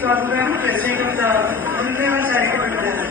స్వాగతం ప్రత్యేకత ముందేమో సరిపడలేదు.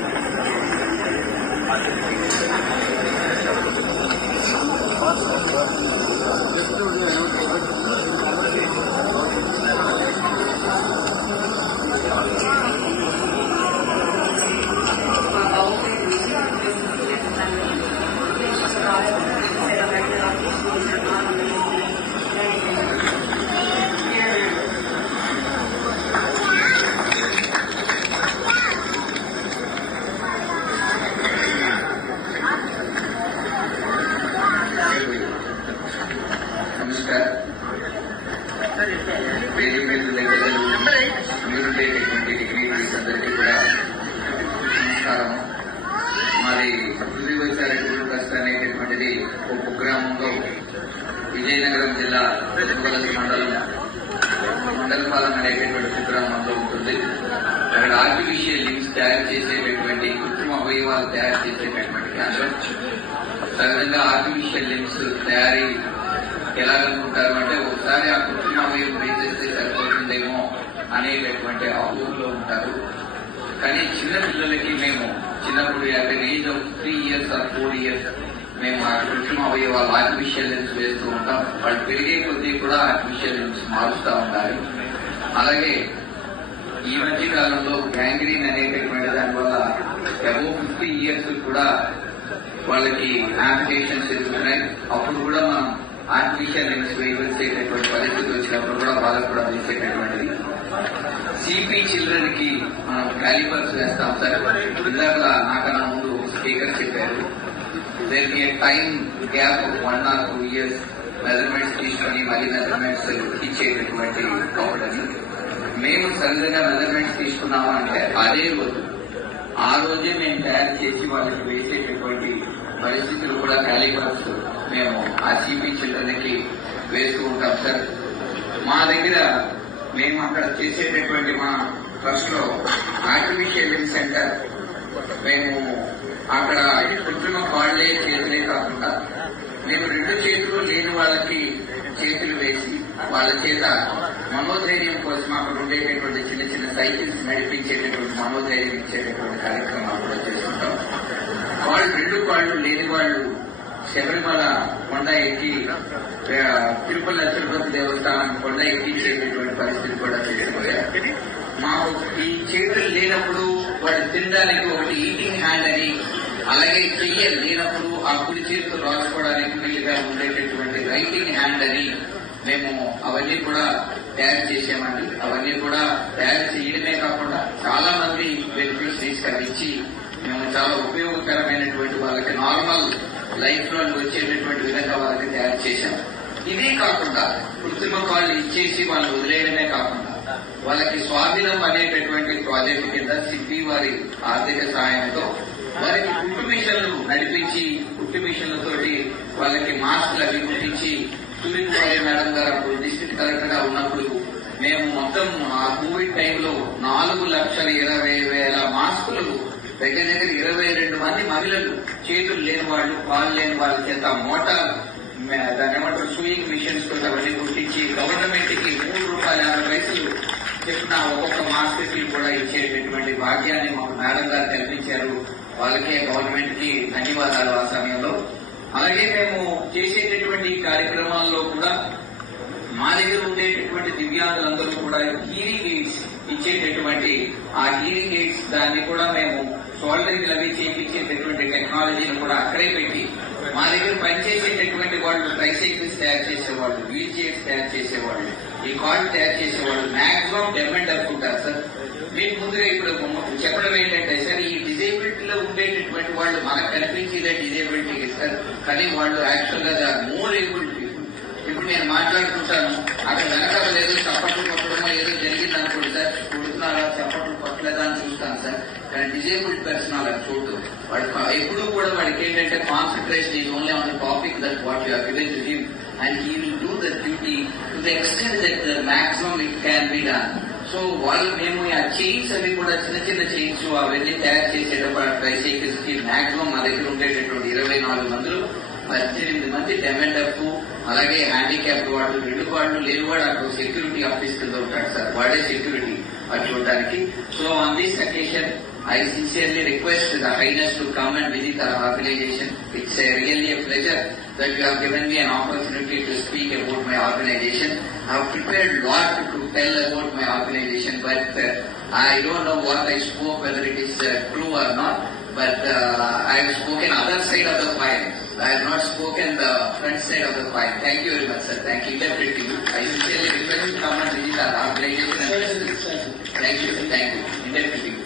మాది దుర్వివసాయ ట్రస్ట్ అనేటటువంటిది ఒక కుగ్రామంలో విజయనగరం జిల్లా మండలపాలెం అనేటటువంటి కుగ్రామంలో ఉంటుంది. అక్కడ ఆర్టిఫిషియల్ లింక్స్ తయారు చేసేటటువంటి కృత్రిమ అవయవాలు తయారు చేసేటటువంటి కేంద్రం. సహజంగా ఆర్టిఫిషియల్ లింక్స్ తయారీ ఎలాగనుకుంటారు అంటే ఒకసారి ఆ కృత్రిమ అవయవం వేసేస్తే సరిపోతుందేమో అనేటటువంటి ఆ ఊరిలో ఉంటారు. కానీ చిన్న పిల్లలకి మేము చిన్నప్పుడు at age of 3 years or 4 years మేము ఆ కృత్రిమ అవయవాలు ఆర్టిఫిషియల్ లెన్స్ వేస్తూ ఉంటాం. వాళ్ళు పెరిగే కొద్దీ కూడా ఆర్టిఫిషియల్ లెన్స్ మారుస్తూ ఉండాలి. అలాగే ఈ మధ్య కాలంలో గ్యాంగ్రీన్ అనేటటువంటి దానివల్ల అబౌవ్ 50 years కూడా వాళ్ళకి ఆంపిటేషన్స్ ఎదుగుతున్నాయి. అప్పుడు కూడా మనం ఆర్టిఫిషియల్ లెన్స్ వేసేటటువంటి పరిస్థితి వచ్చినప్పుడు కూడా వాళ్ళకు కూడా వేసేటటువంటిది. సిపి చిల్డ్రన్ కి మనం క్యాలిపర్స్ వేస్తాం సార్. ఇందాక నాకన్నా ముందు స్పీకర్ చెప్పారు దానికి time gap 1 or 2 years measurements తీసుకుని మళ్ళీ మెజర్మెంట్స్ ఇచ్చేటటువంటి కావడని మేము సరిగ్గా మెజర్మెంట్స్ తీసుకున్నాము అంటే అదే రోజు ఆ రోజే మేము తయారు చేసి వాళ్ళకి వేసేటటువంటి పరిస్థితులు కూడా క్యాలిపర్స్ మేము ఆ సిపి చిల్డ్రన్ కి వేస్తూ ఉంటాం సార్. మా దగ్గర మేము అక్కడ చేసేటటువంటి మా ట్రస్ట్ లో ఆర్టిఫిషియల్ లెన్స్ సెంటర్ మేము అక్కడ కృత్రిమ కాళ్లే చేతులే కాకుండా మేము 2 చేతులు లేని వాళ్ళకి చేతులు వేసి వాళ్ళ చేత మనోధైర్యం కోసం అక్కడ ఉండేటటువంటి చిన్న చిన్న సైకిల్స్ నడిపించేటటువంటి మనోధైర్యం ఇచ్చేటటువంటి కార్యక్రమాలు కూడా చేస్తుంటాం. వాళ్ళు 2 కాళ్లు లేని వాళ్ళు శబరిమల కొండ ఎక్కి తిరుపతి దేవస్థానం కొండ ఎక్కించేటటువంటి పరిస్థితి కూడా చేసిపోయారు. మాకు ఈ చేతులు లేనప్పుడు వాళ్ళు తినడానికి ఒకటి ఈటింగ్ హ్యాండ్ అని, అలాగే చెయ్యలు లేనప్పుడు ఆ కుడి చేతులు రాసుకోవడానికి వీలుగా ఉండేటటువంటి రైటింగ్ హ్యాండ్ అని మేము అవన్నీ కూడా తయారు చేసామండి. అవన్నీ కూడా తయారు చేయడమే కాకుండా చాలా మంది వ్యక్తులు తీసుకొచ్చి మేము చాలా ఉపయోగకరమైనటువంటి వాళ్ళకి నార్మల్ లైఫ్ లో వచ్చేటటువంటి విధంగా వాళ్ళకి తయారు చేశాం. ఇదే కాకుండా కృత్రిమ కాళ్ళు ఇచ్చేసి వాళ్ళు వదిలేయడమే కాకుండా వాళ్ళకి స్వాధీనం అనేటటువంటి ప్రాజెక్టు కింద సిబ్బి వారి ఆర్థిక సహాయంతో వారికి కుట్టు మిషన్లు నడిపించి కుట్టు మిషన్లతోటి వాళ్ళకి మాస్కులు అవి కుట్టించి సునీల్ మేడం గారు అప్పుడు డిస్ట్రిక్ట్ కలెక్టర్ గా ఉన్నప్పుడు మేము మొత్తం ఆ కోవిడ్ టైంలో 4,20,000 మాస్కులు దగ్గర 22 మంది మహిళలు చేతులు లేని వాళ్ళు కాళ్ళు లేని వాళ్ళ చేత మోటార్ దాన్ని ఏమంటారు సూయింగ్ మిషన్స్ తోటి అవన్నీ కుట్టించి గవర్నమెంట్ కి ₹3.50 చెప్పిన ఒక్కొక్క మాస్క్ కి కూడా ఇచ్చేటటువంటి భాగ్యాన్ని మాకు మేడం గారు కల్పించారు. వాళ్ళకే గవర్నమెంట్ కి ధన్యవాదాలు ఆ సమయంలో. అలాగే మేము చేసేటటువంటి కార్యక్రమాల్లో కూడా మా దగ్గర ఉండేటటువంటి దివ్యాంగులందరూ కూడా హీరింగ్ ఎయిడ్స్ ఇచ్చేటటువంటి ఆ హీరింగ్ ఎయిడ్స్ దాన్ని కూడా మేము సోల్డరింగ్ అవి చేయించేటటువంటి టెక్నాలజీని కూడా అక్కడే పెట్టి మా దగ్గర పనిచేసేటటువంటి వాళ్ళు ట్రైసైకిల్స్ తయారు చేసేవాళ్ళు, వీల్ చైర్స్ తయారు చేసేవాళ్ళు, ఈ కార్డు తయారు చేసేవాళ్ళు మాక్సిమం డెవలప్మెంట్ అనుకుంటారు సార్. మీకు ముందుగా ఇప్పుడు చెప్పడం ఏంటంటే సార్ ఈ డిజేబిలిటీలో ఉండేటటువంటి వాళ్ళు మనకు కనిపించేదే డిజేబిలిటీ సార్, కానీ వాళ్ళు యాక్చువల్ గా మోర్ ఏబుల్ పీపుల్. ఇప్పుడు నేను మాట్లాడుతుంటాను అక్కడ వెనకాల ఏదో చప్పట్లు కొట్టడమో ఏదో జరిగింది అనుకోండి సార్, కొడుతున్నారా చప్పట్లు కొట్టలేదా అని చూస్తాను సార్. కానీ డిజేబుల్డ్ పర్సన్ అలా చూడు వాడు ఎప్పుడు కూడా వాడికి ఏంటంటే concentration is only on the topic that what you are given to him and he will do the duty to the extent that the maximum it can be done. So వాళ్ళు మేము ఆ చైన్స్ అవి కూడా చిన్న చిన్న chains అవన్నీ తయారు చేసేటప్పుడు ట్రైసైకిల్స్ కి మాక్సిమం మా దగ్గర ఉండేటటువంటి 24 మందులు 18 మంది డెమెండర్స్ అలాగే హ్యాండిక్యాప్ వాళ్ళు 2 వాళ్ళు లేనివాడు అక్కడ సెక్యూరిటీ ఆఫీస్ కింద ఉంటాడు సార్. వాడే సెక్యూరిటీ అది చూడడానికి. So on this occasion I sincerely request the Highness to come and visit our organization. It's really a pleasure that you have given me an opportunity to speak about my organization. I have prepared a lot to tell about my organization, but I don't know what I spoke, whether it is true or not. But I have spoken other side of the coin. I have not spoken the front side of the coin. Thank you very much, sir. Thank you. Interpret you. I sincerely request you to come and visit our organization. Thank you. Thank you. Interpret you.